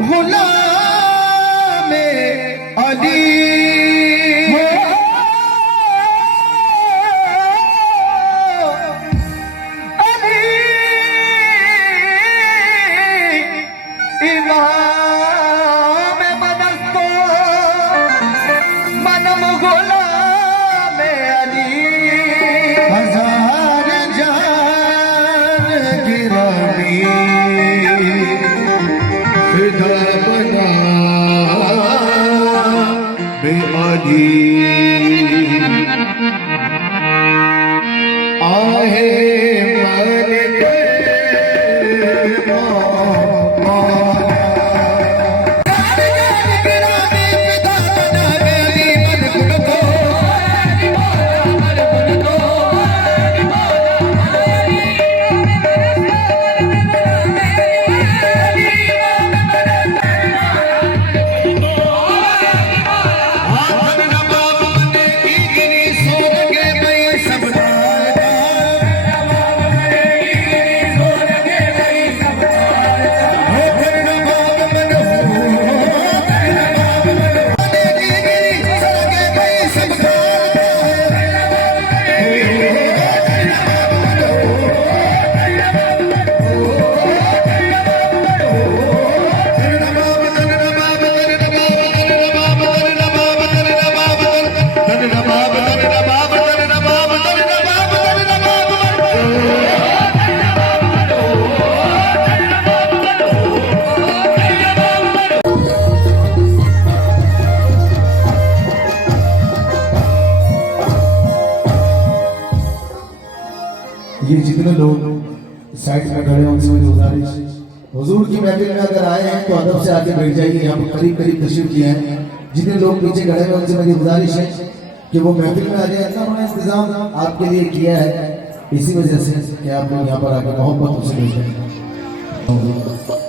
गुलाम अली इमाम मनस्तो मनम गुलाम अली हजार जान गिरानी फिदा बना बेअली आहे ये जितने लोग साइड में खड़े हैं उनसे मेरी गुजारिश, हुजूर की महफिल में अगर आए हैं तो अदब से आके बैठ जाइए। यहाँ पर करीब करीब तशरीफ किए हैं। जितने लोग पीछे खड़े हैं उनसे मेरी गुजारिश है कि वो महफिल में आ जाए। इतना बड़ा इंतजाम आपके लिए किया है, इसी वजह से कि आप लोग यहाँ पर आकर मोहब्बत से बैठ जाए।